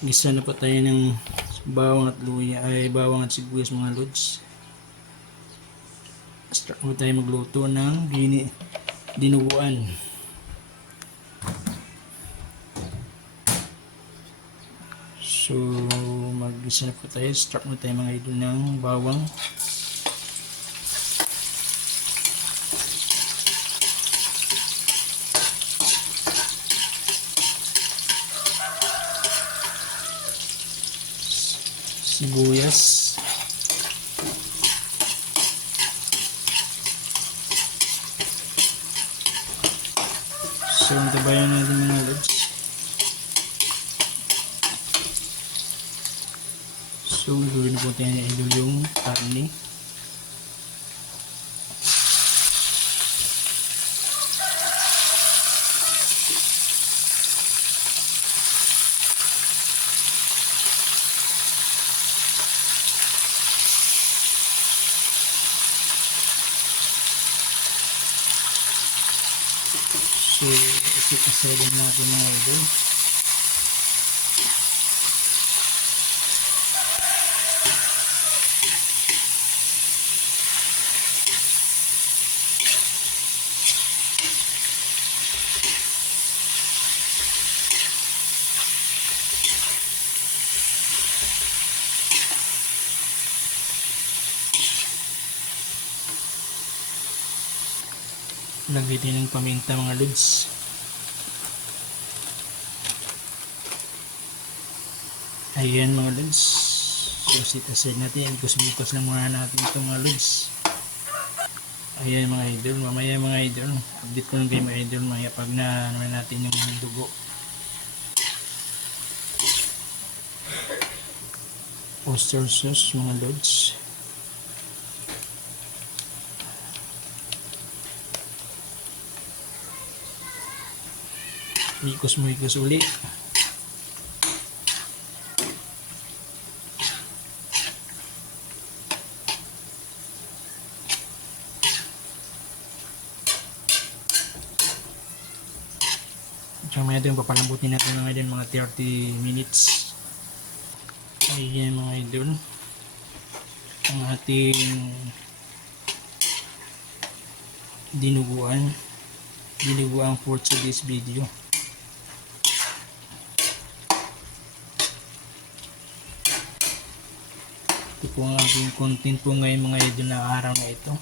Gisa na po tayo ng bawang at luya, ay bawang at sibuyas mga lods. Start mo tayo magluto ng dinuguan. So mag-gisa na po tayo. Start mo tayo mga idol ng bawang. Sibuyas. So tabayan natin mga lods. So gawin po tayo na idol yung karne. So, isip-isipin natin mga idol. Lagay din ng paminta mga lods. Ayan mga lods. So sit-aside natin. Ikos-mikos lang muna natin ito mga lods. Ayan mga idol. Mamaya mga idol. Update ko lang kayo mga idol. Mamaya pag na naman natin yung dugo. Oyster sauce mga lods. Ikos mo ikos uli. Tsaka ito yung papalambutin natin mga 30 minutes. Ayan mga idol. Ang ating dinuguan for today's video. Ito po ang ating content po ngayon mga idol na araw na ito.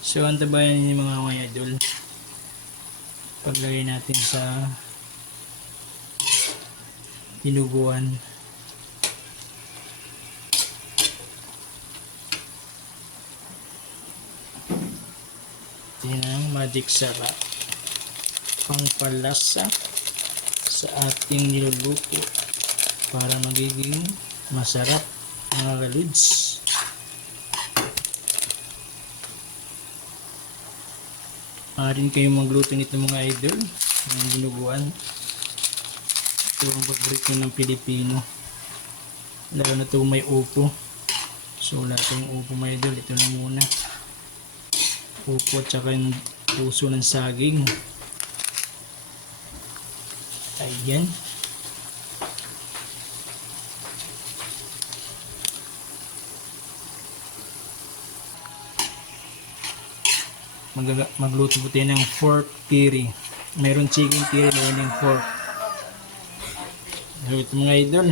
So antabayan niyo mga idol. Paglagay natin sa dinuguan. Ito ang magic sarap. Pangpalasa sa ating niluluto para magiging masarap mga kaluds. Maaari kayong magluto nito mga idol ng dinuguan. Ito ang paborito ng Pilipino, lalo na ito may upo. So wala tayong upo mga idol, ito na muna upo at saka yung puso ng saging. Ayan. Magluto po tayo ng pork curry. Mayroon chicken curry, mayroon ng pork. So ito mga idol.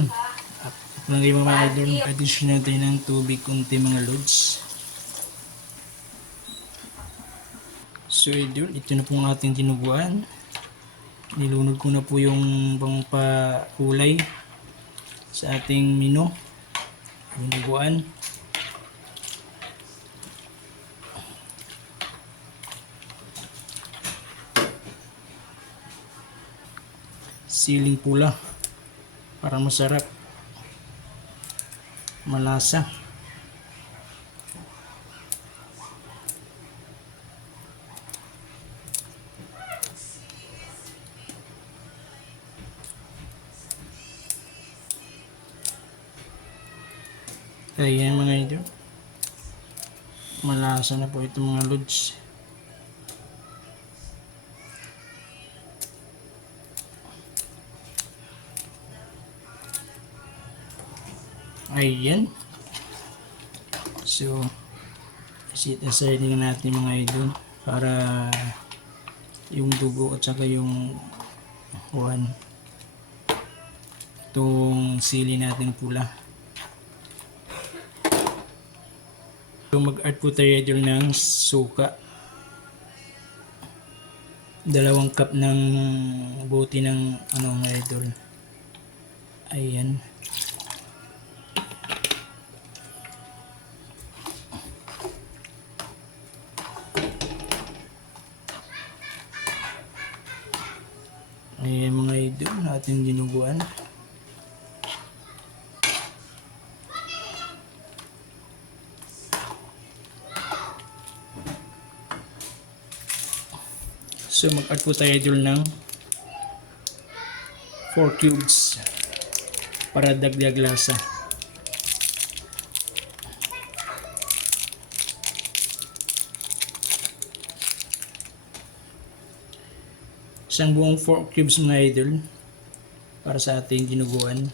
At ito lang kayo mga idol. Additional tayo ng tubig kunti mga lods. So idol, ito na po ang ating dinuguan. Nilunod ko na po yung pangpakulay sa ating menu. Dinuguan. Siling pula para masarap, malasa. Ayan mga idol, malasa na po ito mga lods. Ayan. So, sit aside din natin mga idol para yung dugo at saka yung itong sili natin pula. So, mag-add po tayo idol ng suka. 2 cup ng bote ng mga idol. Ayan. Ayan mga idol, ating dinuguan. So mag-add po tayo idol ng 4 cubes para dagdag lasa. Isang buong 4 cubes mga idol para sa ating dinuguan.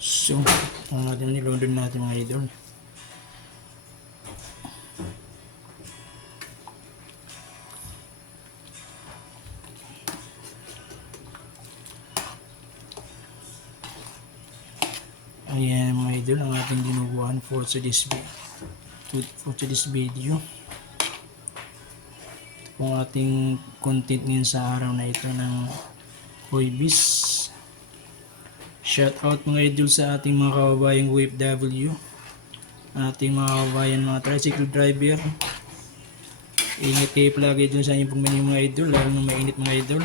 So, nilodon natin mga idol. Ayan mga idol, ang ating dinuguan for today's video. Ito po ang ating content ngayon sa araw na ito ng Huwebes. Shout out mga idol sa ating mga kababayang OFW, ating mga kababayan mga tricycle driver. Ingat kayo palagi dun sa inyong pagmanyong mga idol, lalo na mainit mga idol.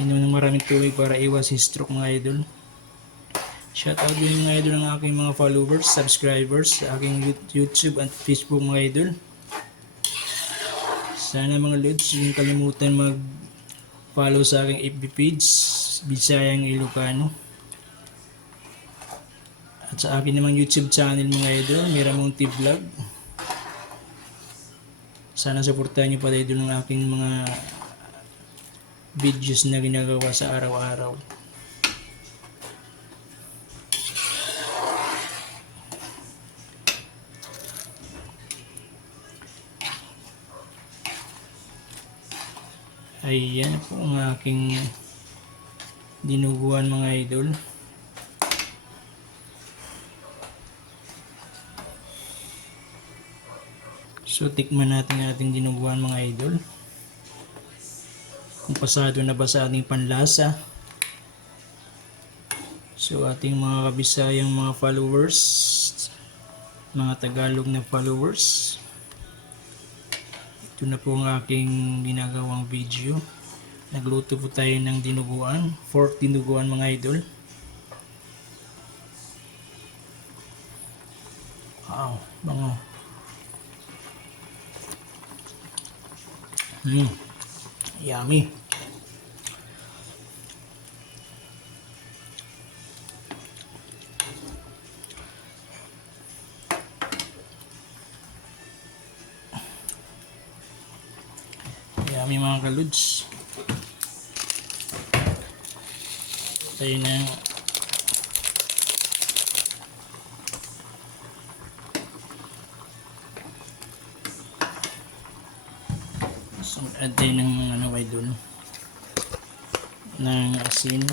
Inom ng maraming tubig para iwas stroke mga idol. Shout out din mga idol ng aking mga followers, subscribers sa aking YouTube at Facebook mga idol. Sana mga lods, huwag kalimutan mag-follow sa aking FB page, Bisayang Ilocano. At sa akin namang YouTube channel mga idol, Miramonte Vlog. Sana supportahan niyo pala idol ng aking mga videos na ginagawa sa araw-araw. Ayan po ang aking dinuguan mga idol. So tikman natin ang ating dinuguan mga idol. Kung pasado na ba sa ating panlasa. So ating mga Kabisayang mga followers, mga Tagalog na followers, ito na po ang aking ginagawang video. Nagluto po tayo ng dinuguan, 4 dinuguan mga idol. Wow, bango. Yummy. Yummy mga kaluds. Tayo na so add tayo ng idol ng asin.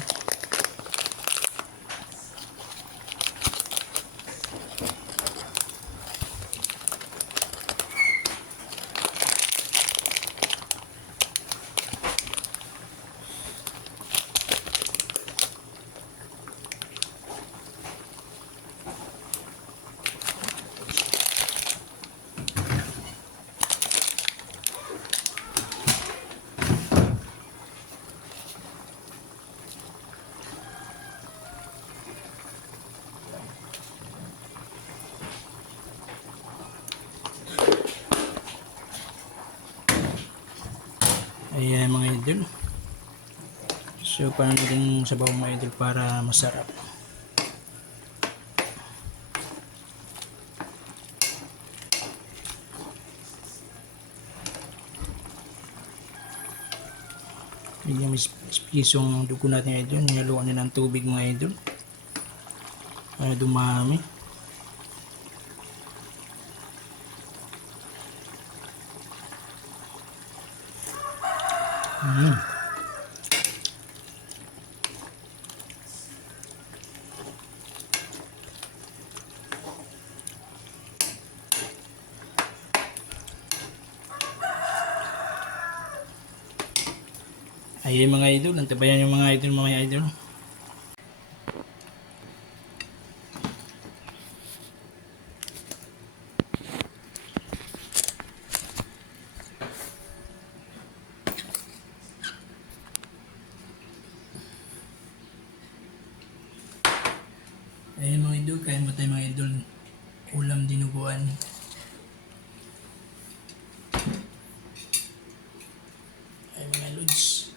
Ayan mga idol. So paano din sabaw mga idol para masarap. Bigyan may pisong dugo natin mga idol. Nihaluan nila ng tubig mga idol. Para dumami. Ayun mga idol, antabayan yung mga idol, mga idol. Ayun mga idol, kain mo tayo mga idol. Ulam dinuguan. Ayun mga lods.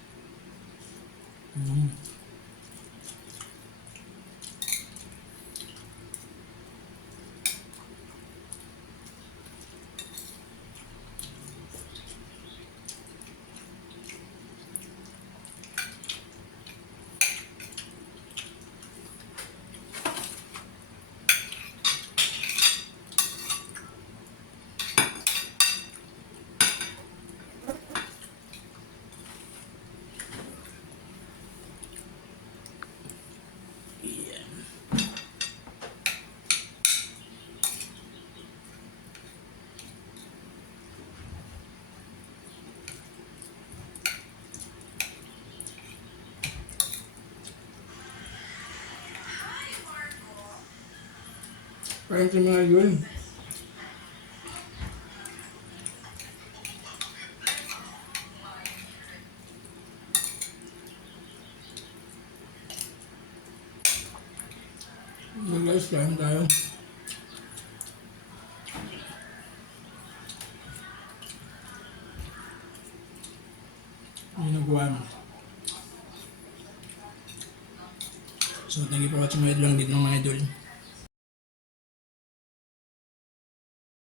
Kain tayo mga idol. So guys, kain tayo. Dinuguan. So thank you for watching mga idol. Dito mga idol.